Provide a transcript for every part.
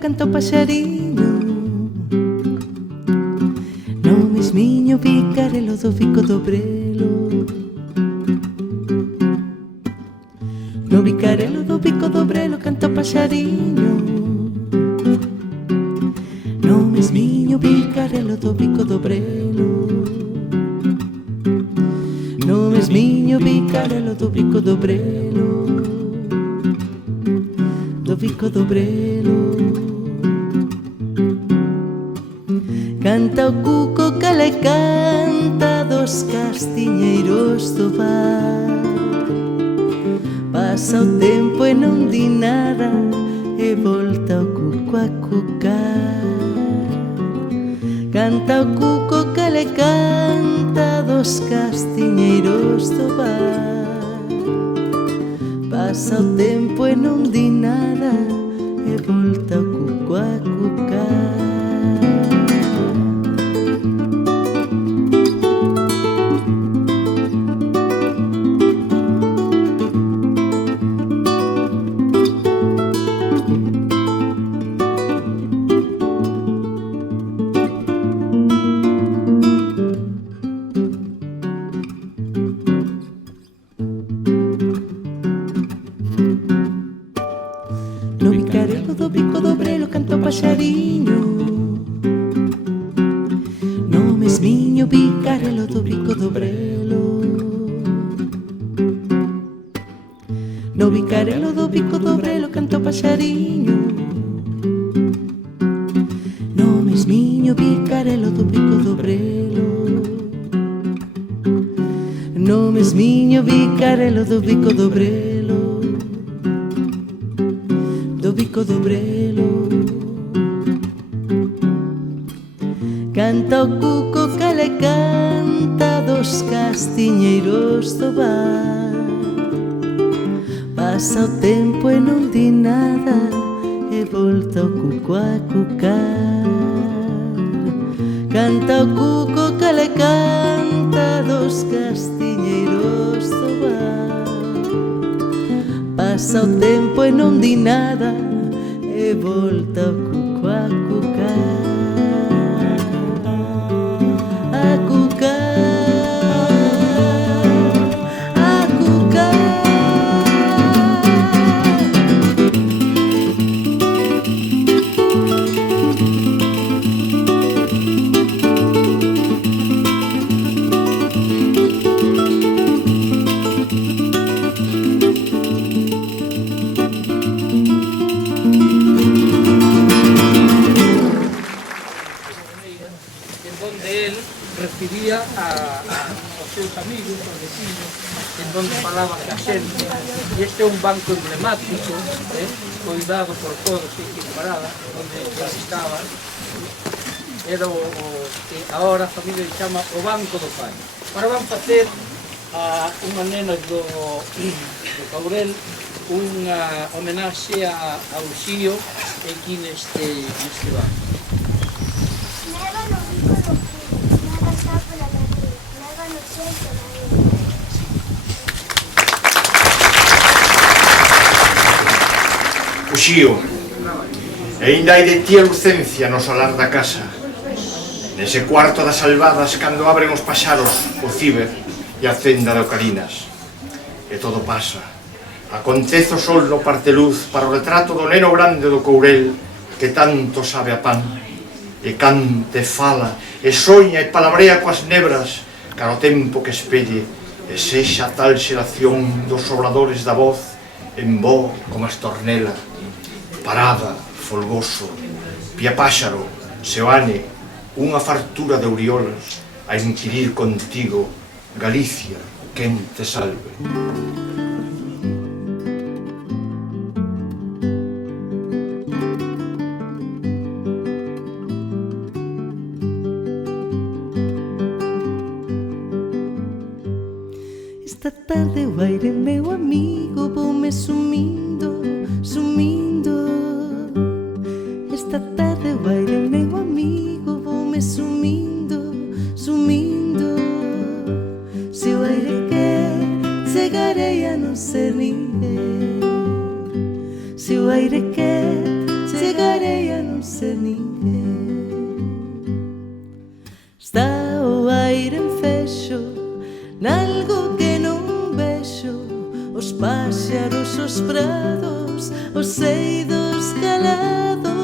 canta o paxariño. No mesmiño bicarelo do bico do brelo. No bicarelo do bico do brelo canta o paxariño. No mesmiño bicarelo do bico do brelo. No mesmiño bicarelo do bico do brelo. Do bico do brelo. Canta o cuco que le canta dos castiñeiros do bar. Pasa o tempo e non di nada e volta o cuco a cucar. Canta o cuco que le canta dos castiñeiros do bar. Pasa o tempo e non di nada e volta o cuco a cucar. No bicarelo do bico do brelo canta o paxariño. No mesmiño bicarelo do bico do brelo. No bicarelo do bico do brelo canta o paxariño. No mesmiño bicarelo do bico do brelo. No mesmiño bicarelo do bico do brelo. Do bico do brelo. Canta o cuco que le canta dos castiñeiros do bar. Pasa o tempo e non di nada e volta o cuco a cucar. Canta o cuco que le canta dos castiñeiros do bar. Pasa o tempo e non di nada e volta o cuco a cucar. A cucar, a cucar. Recibía aos seus amigos, aos vecinos, en donde falaba a xente. E este é un banco emblemático, coidado por todos en Parada, onde estaba. Era o que agora a familia chama o Banco do Pai. Agora van facer a unha nena do Caurel unha homenaxe ao Xío aquí neste banco. O Xío, e ainda hai de ti a lucencia no solar da casa. Nese cuarto das albadas, cando abren os paxaros, o ciber e a cenda de ocarinas. E todo pasa. Acontece o sol no parteluz para o retrato do neno grande do Courel que tanto sabe a pan. E cante, fala, e soña e palabrea coas nebras cara o tempo que espelle e sexa tal xeración dos obradores da voz en bo como a estornela. Parada, folgoso, pía páxaro, Seoane, unha fartura de auriolas a inquirir contigo, Galicia, quen te salve. Esta tarde o aire, meu amigo, voume sumindo, sumindo. Esta tarde o aire, meu amigo, voume sumindo, sumindo. Se o aire quer, chegarei a non ser ninguén. Se o aire quer, chegarei a Está o aire en fexo, nalgo que non vexo, os páxaros, os prados, os eidos calados.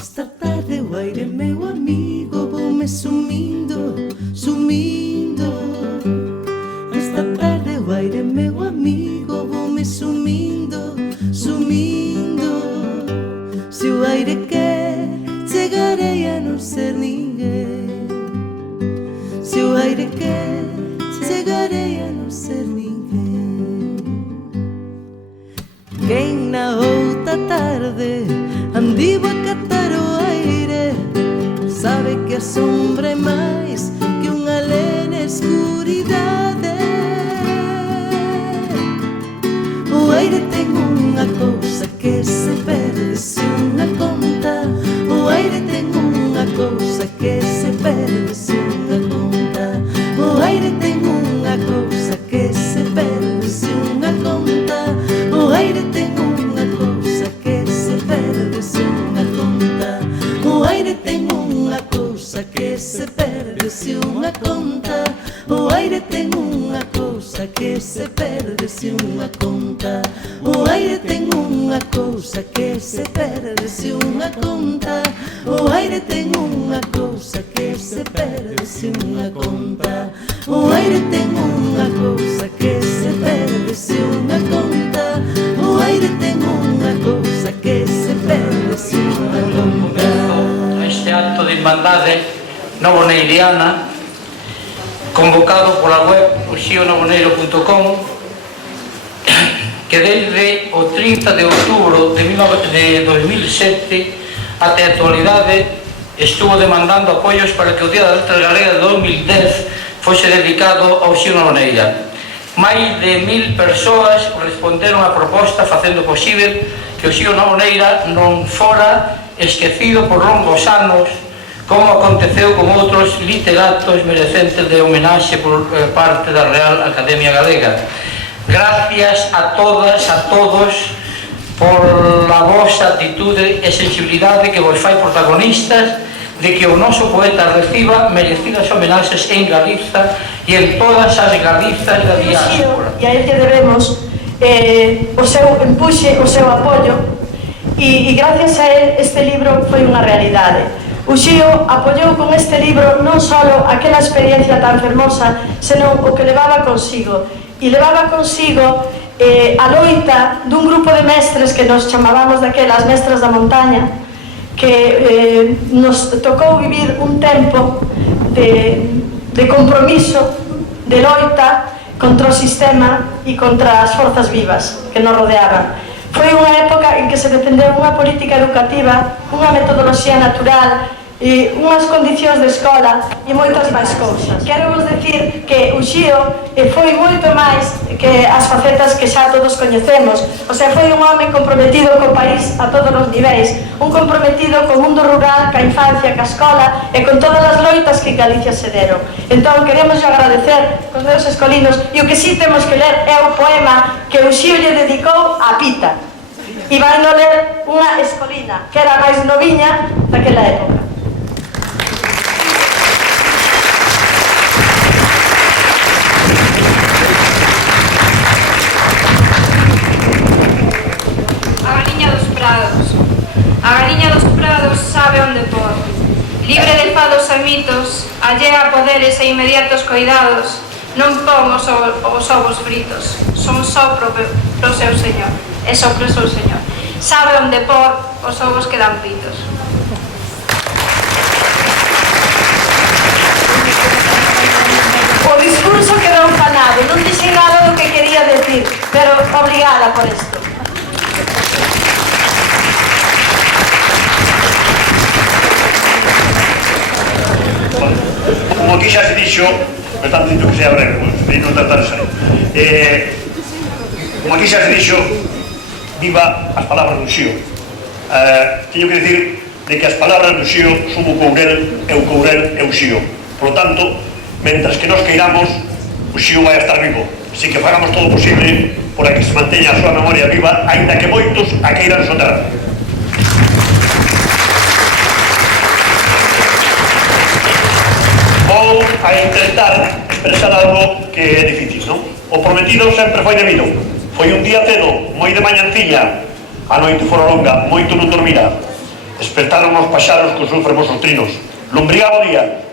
Esta tarde o aire, meu amigo, voume sumindo, sumindo. Esta tarde o aire, meu amigo, voume sumindo, sumindo. Se o aire quer, chegarei a non ser ninguén. Se o aire quer, chegarei a non ser ninguén. Quen na outra tarde andivo a catar o aire, sabe que a sombra é máis que unha lena escuridade. O aire ten unha cousa que se perde se unha conta. O aire ten unha cousa que se perde se unha conta. O aire ten unha cousa que se perde se unha conta. O aire ten unha cousa que se perde se unha conta. O aire ten unha cousa que se perde se unha conta. O aire ten unha cousa que se perde se unha conta. O aire ten unha cousa que se perde se unha conta. O aire ten unha cousa que se perde se unha conta. O aire ten unha cousa que se perde se unha conta. O aire ten unha cousa que se perde se unha conta. Este acto de irmandade novoneiriana, convocado pola web uxionovoneiro.com, que desde o 30 de outubro de 2007 até a actualidade estuvo demandando apoios para que o Día das Letras Galegas de 2010 fose dedicado ao Uxío Novoneira. Mais de 1000 persoas responderon á proposta, facendo posible que o Uxío Novoneira non fora esquecido por longos anos, como aconteceu con outros literatos merecentes de homenaxe por parte da Real Academia Galega. Gracias a todas, a todos, por la vosa actitude e sensibilidade que vos fai protagonistas de que o noso poeta reciba merecidas homenaxes en Galiza e en todas as Galizas da diáspora. E a él que debemos o seu empuxe, o seu apoio, e gracias a él este libro foi unha realidade. Uxío apoiou con este libro non só aquela experiencia tan fermosa, senón o que levaba consigo. E levaba consigo a loita dun grupo de mestres que nos chamábamos daquelas mestras da montaña, que nos tocou vivir un tempo de compromiso, de loita contra o sistema e contra as forzas vivas que nos rodeaban. Foi unha época en que se defendeu unha política educativa, unha metodoloxía natural, e unhas condicións de escola e moitas máis cousas. Quero vos decir que Uxío foi moito máis que as facetas que xa todos coñecemos. O sea, foi un home comprometido co país a todos os niveis, un comprometido co mundo rural, ca infancia, ca escola e con todas as loitas que en Galicia se deron. Entón, queremos agradecer cos meus escolinos, e o que sí temos que ler é o poema que Uxío lle dedicou a Pita. E vai no ler unha escolina, que era a máis noviña daquela época. A galiña dos prados sabe onde por, libre de fados e mitos, allea a poderes e inmediatos coidados, non pon os ovos fritos, son só pro seu señor, e só pro seu señor. Sabe onde por os ovos que dan pitos. O discurso quedou empanado, non dixen nada do que quería decir, pero obrigada por isto. Como aquí xa se dixo, me están dicindo que sea breve, para non tratar de salir. Como aquí xa se dixo, viva as palabras do Uxío. Teño que dicir de que as palabras do Xío son o Courel e o Courel é o Xío. Por lo tanto, mentras que nos queiramos, o Xío vai a estar vivo. Así que fagamos todo o posible para que se manteña a súa memoria viva, aínda que moitos a queiran soterrar. Vou a intentar expresar algo que é difícil, non? O prometido sempre foi debido. Foi un día cedo, moi de mañanciña, a noite fora longa, moito non dormira. Despertaron os paxaros cos seus fermosos trinos. Lumbriaba o día.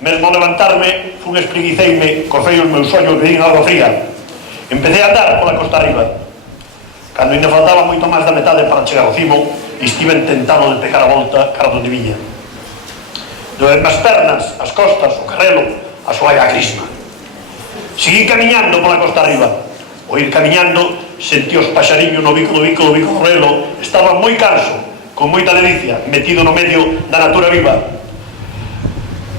Mesmo levantarme, fun espreguiceime, cocei os meus ollos de auga fría. Empecé a andar pola costa arriba. Cando ainda faltaba moito máis da metade para chegar ao cimo, estive tentado de pegar a volta cara donde viña. Doerme as pernas, as costas, o carrelo, a soalla a crisma. Seguí camiñando pola costa arriba. O ir camiñando, sentí os paxariños no bico do relo. Estaba moi canso, con moita ledicia, metido no medio da natura viva.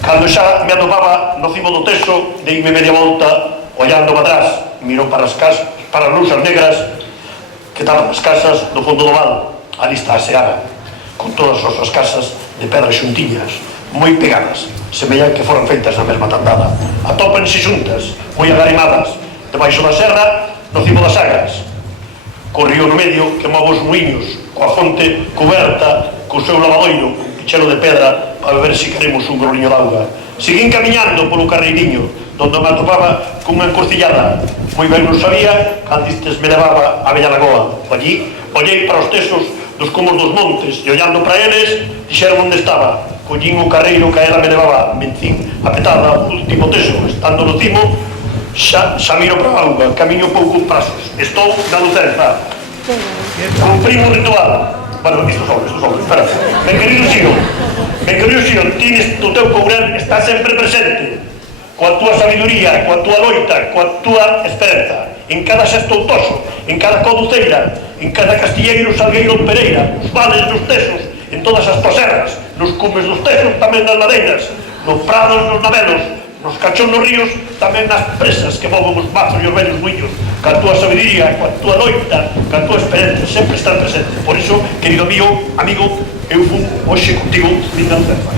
Cando xa me atopaba no cimo do teso, deime media volta, ollando para atrás, miro para as luzas negras que estaban as casas do fondo do val. Ali está a seara, con todas as súas casas de pedras xuntiñas, moi pegadas, semellan que foran feitas na mesma tandada. Atópense xuntas, moi agarimadas, debaixo da serra, no cimo das agras. Co río no medio, que move os muiños, coa fonte coberta, co seu lavadoiro, chelo de pedra, para ver se queremos un groliño de auga. Seguín camiñando polo carreiriño, donde me atopaba cunha encurcillada. Moi ben non sabía, cantistes me levaba a Bella Lagoa. Allí, ollei para os tesos dos comos dos montes, e ollando para eles, dixeron onde estaba. Collín o carreiro que a ela me levaba, vencín apetada o último teso, estando no cimo, xa miro para a auga, camiño poucos pasos. Estou na lucenza. Cumprimos o ritual. Bueno, isto sobre, espera. Ben querido Xío, tienes o teu Courel, está sempre presente, coa túa sabiduría, coa túa loita, coa túa esperanza, en cada xesto outoso, en cada coduceira, en cada castilleiro, salgueiro, pereira, nos vales, nos tesos, en todas as poserras, nos cumes dos tesos, tamén nas ladeiras, nos prados, nos navelos, nos cachón nos ríos, tamén nas presas que moven os mazos e os velhos muiños. Ca túa sabiduría, coa túa loita, ca túa esperanza, sempre está presente. Por iso, querido amigo, eu fun hoxe contigo linda lucenza.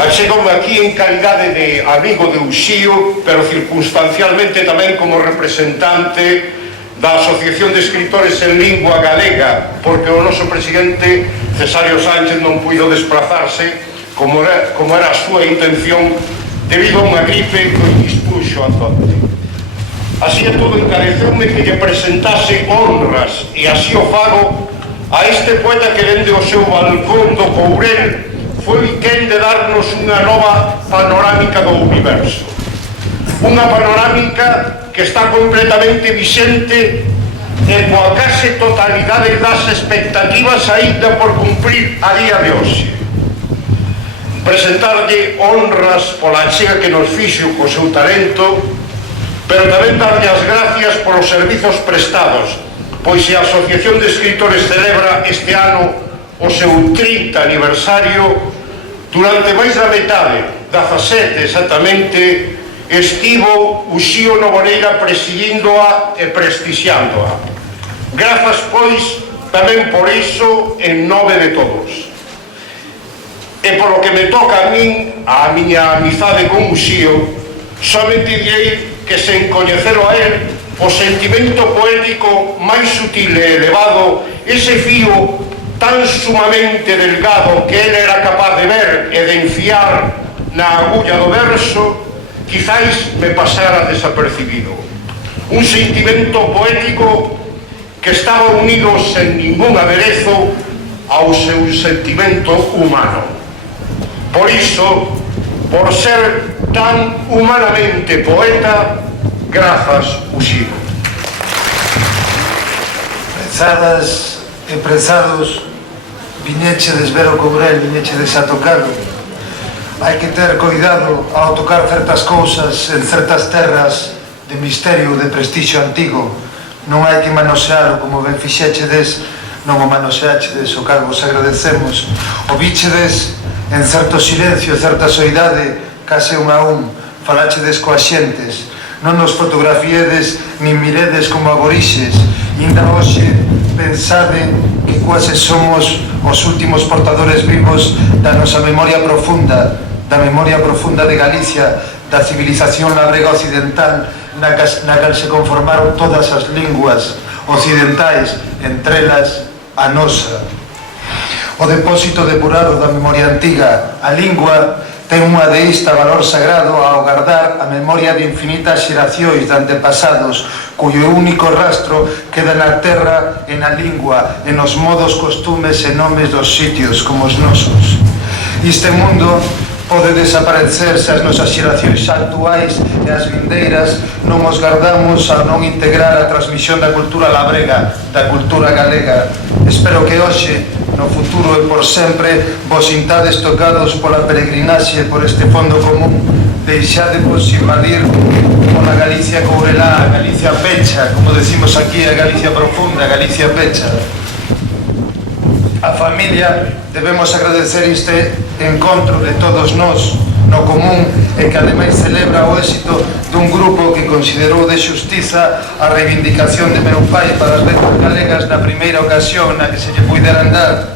Achegome aquí en calidade de amigo de Uxío, pero circunstancialmente tamén como representante da Asociación de Escritores en Lingua Galega, porque o noso presidente Cesario Sánchez non puido desplazarse como era a súa intención debido a unha gripe que o dispuxo a tope. Así é todo, encareceume que lle presentase honras, e así o fago, a este poeta que dende o seu balcón do Courel foi quen de darnos unha nova panorámica do universo. Unha panorámica que está completamente vixente e coa case totalidade das expectativas aínda por cumprir a día de hoxe. Presentarlle honras pola achega que nos fixo co seu talento, pero tamén darlle as gracias polos servizos prestados, pois se a Asociación de Escritores celebra este ano o seu 30 aniversario, durante máis da metade, 17 exactamente, estivo Uxío Noboneira presidindo-a e prestixiando-a. Grazas, pois, tamén por iso, en nome de todos. E polo que me toca a min, a miña amizade con Uxío, somente direi que sen coñecelo a él, o sentimento poético máis sutil e elevado, ese fío tan sumamente delgado que él era capaz de ver e de enfiar na agulla do verso, quizáis me pasara desapercibido. Un sentimento poético que estaba unido sen ningún aderezo ao seu sentimento humano. Por iso, por ser tan humanamente poeta, grazas, Uxío. Prezadas e prezados, viñechedes ver o Courel, viñechedes a tocalo. Hai que ter cuidado ao tocar certas cousas en certas terras de misterio, de prestixio antigo. Non hai que manosealo como ben fixechedes, non o manoseachedes, o cal vos agradecemos. O vichedes en certo silencio, certa soidade, case un a un, faláchedes coas xentes. Non nos fotografiedes nin miredes como aborixes. Inda hoxe pensade que linguas e somos os últimos portadores vivos da nosa memoria profunda de Galicia, da civilización labrega occidental na cal se conformaron todas as linguas occidentais, entre elas a nosa. O depósito depurado da memoria antiga, a lingua, ten un adeísta valor sagrado ao guardar a memoria de infinitas xeracións de antepasados cuyo único rastro queda na terra e na lingua, e nos modos, costumes e nomes dos sitios como os nosos. Este mundo pode desaparecer se as nosas xeracións actuais e as vindeiras non os guardamos ao non integrar a transmisión da cultura labrega, da cultura galega. Espero que hoxe, no futuro e por sempre, vos sintades tocados pola peregrinaxe por este fondo común. Deixadevos invadir pola Galicia courelá, a Galicia pecha, como decimos aquí, a Galicia profunda, a Galicia pecha. A familia, debemos agradecer este encontro de todos nós no común e que ademais celebra o éxito dun grupo que considerou de xustiza a reivindicación de meu pai para as letras galegas na primeira ocasión na que se lle puideran dar.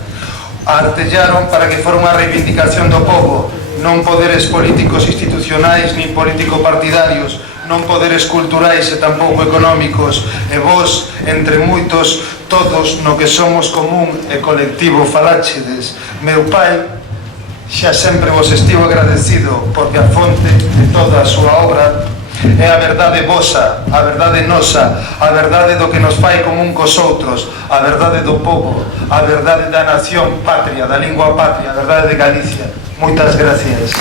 Artellaron para que fora unha reivindicación do povo, non poderes políticos institucionais nin político-partidarios, non poderes culturais e tampouco económicos, e vos, entre moitos, todos no que somos común e colectivo faláchedes. Meu pai xa sempre vos estivo agradecido porque a fonte de toda a súa obra é a verdade vosa, a verdade nosa, a verdade do que nos fai común cos outros, a verdade do povo, a verdade da nación patria, da lingua patria, a verdade de Galicia. Moitas gracias.